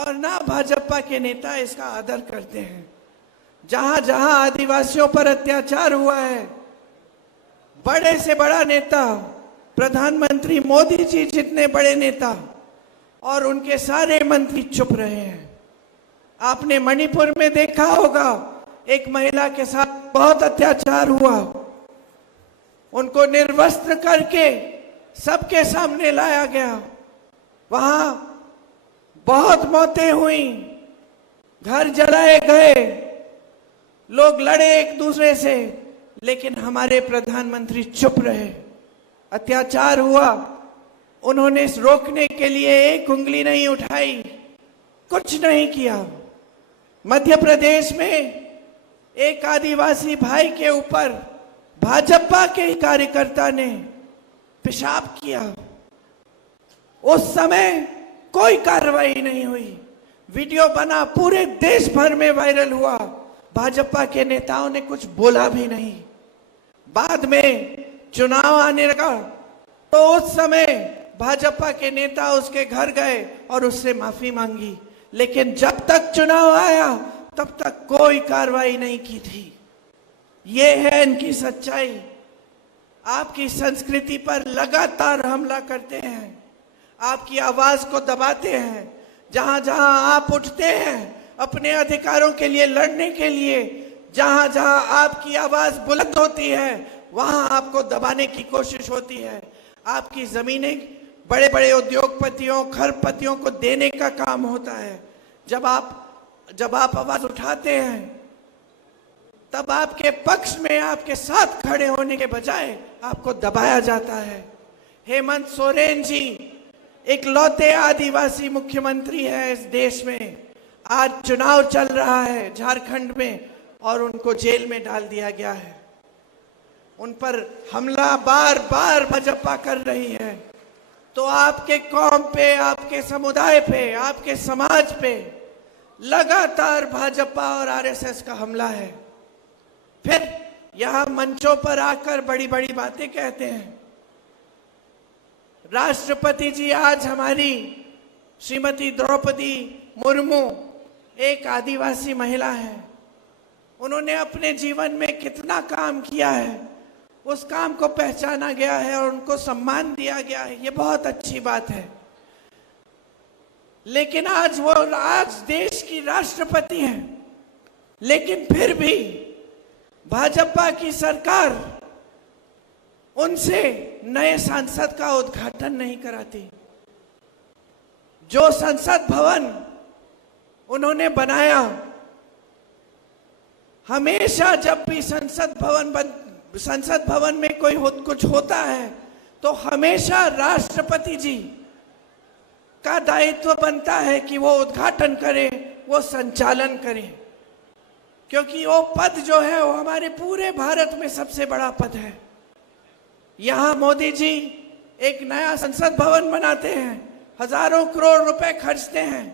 और ना भाजपा के नेता इसका आदर करते हैं। जहां जहां आदिवासियों पर अत्याचार हुआ है, बड़े से बड़ा नेता प्रधानमंत्री मोदी जी जितने बड़े नेता और उनके सारे मंत्री चुप रहे हैं। आपने मणिपुर में देखा होगा, एक महिला के साथ बहुत अत्याचार हुआ, उनको निर्वस्त्र करके सबके सामने लाया गया, वहां बहुत मौतें हुई, घर जलाए गए, लोग लड़े एक दूसरे से, लेकिन हमारे प्रधानमंत्री चुप रहे। अत्याचार हुआ, उन्होंने रोकने के लिए एक उंगली नहीं उठाई, कुछ नहीं किया। मध्य प्रदेश में एक आदिवासी भाई के ऊपर भाजपा के ही कार्यकर्ता ने पेशाब किया, उस समय कोई कार्रवाई नहीं हुई। वीडियो बना, पूरे देश भर में वायरल हुआ, भाजपा के नेताओं ने कुछ बोला भी नहीं। बाद में चुनाव आने लगा तो उस समय भाजपा के नेता उसके घर गए और उससे माफी मांगी, लेकिन जब तक चुनाव आया तब तक कोई कार्रवाई नहीं की थी। ये है इनकी सच्चाई। आपकी संस्कृति पर लगातार हमला करते हैं, आपकी आवाज को दबाते हैं। जहां जहां आप उठते हैं अपने अधिकारों के लिए लड़ने के लिए, जहां जहां आपकी आवाज बुलंद होती है, वहां आपको दबाने की कोशिश होती है। आपकी जमीनें बड़े बड़े उद्योगपतियों, खरपतियों को देने का काम होता है। जब आप आवाज उठाते हैं तब आपके पक्ष में, आपके साथ खड़े होने के बजाय आपको दबाया जाता है। हेमंत सोरेन जी इकलौते आदिवासी मुख्यमंत्री है इस देश में। आज चुनाव चल रहा है झारखंड में और उनको जेल में डाल दिया गया है। उन पर हमला बार बार भाजपा कर रही है। तो आपके कौम पे, आपके समुदाय पे, आपके समाज पे लगातार भाजपा और आरएसएस का हमला है। फिर यहां मंचों पर आकर बड़ी बड़ी बातें कहते हैं। राष्ट्रपति जी आज हमारी श्रीमती द्रौपदी मुर्मू एक आदिवासी महिला है। उन्होंने अपने जीवन में कितना काम किया है, उस काम को पहचाना गया है और उनको सम्मान दिया गया है। ये बहुत अच्छी बात है। लेकिन आज वो देश की राष्ट्रपति हैं, लेकिन फिर भी भाजपा की सरकार उनसे नए संसद का उद्घाटन नहीं कराती। जो संसद भवन उन्होंने बनाया, हमेशा जब भी संसद भवन में कोई कुछ होता है तो हमेशा राष्ट्रपति जी का दायित्व बनता है कि वो उद्घाटन करें, वो संचालन करें, क्योंकि वो पद जो है वो हमारे पूरे भारत में सबसे बड़ा पद है। यहां मोदी जी एक नया संसद भवन बनाते हैं, हजारों करोड़ रुपए खर्चते हैं,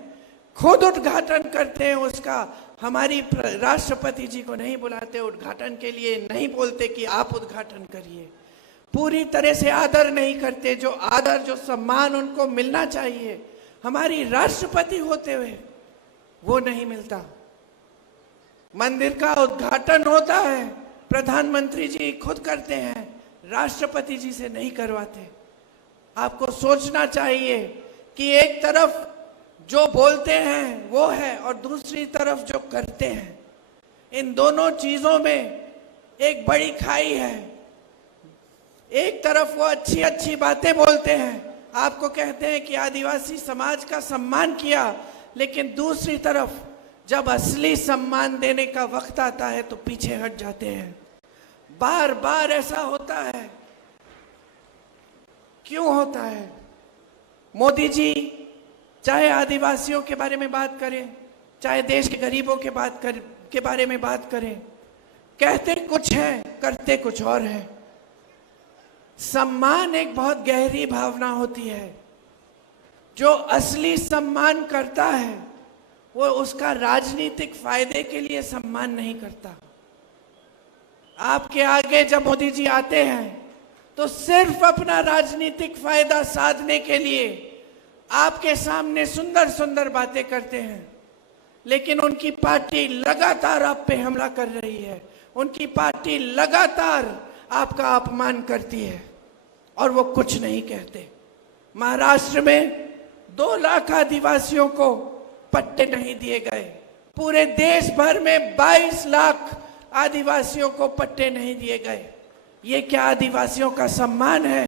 खुद उद्घाटन करते हैं उसका। हमारी राष्ट्रपति जी को नहीं बुलाते उद्घाटन के लिए, नहीं बोलते कि आप उद्घाटन करिए। पूरी तरह से आदर नहीं करते, जो आदर, जो सम्मान उनको मिलना चाहिए हमारी राष्ट्रपति होते हुए, वो नहीं मिलता। मंदिर का उद्घाटन होता है, प्रधानमंत्री जी खुद करते हैं, राष्ट्रपति जी से नहीं करवाते। आपको सोचना चाहिए कि एक तरफ जो बोलते हैं वो है और दूसरी तरफ जो करते हैं, इन दोनों चीजों में एक बड़ी खाई है। एक तरफ वो अच्छी अच्छी बातें बोलते हैं, आपको कहते हैं कि आदिवासी समाज का सम्मान किया, लेकिन दूसरी तरफ जब असली सम्मान देने का वक्त आता है तो पीछे हट जाते हैं। बार बार ऐसा होता है। क्यों होता है? मोदी जी चाहे आदिवासियों के बारे में बात करें, चाहे देश के गरीबों के बारे में बात करें, कहते कुछ है, करते कुछ और है। सम्मान एक बहुत गहरी भावना होती है। जो असली सम्मान करता है वो उसका राजनीतिक फायदे के लिए सम्मान नहीं करता। आपके आगे जब मोदी जी आते हैं तो सिर्फ अपना राजनीतिक फायदा साधने के लिए आपके सामने सुंदर सुंदर बातें करते हैं, लेकिन उनकी पार्टी लगातार आप पे हमला कर रही है। उनकी पार्टी लगातार आपका अपमान करती है और वो कुछ नहीं कहते। महाराष्ट्र में 2 लाख आदिवासियों को पट्टे नहीं दिए गए। पूरे देश भर में 22 लाख आदिवासियों को पट्टे नहीं दिए गए। ये क्या आदिवासियों का सम्मान है?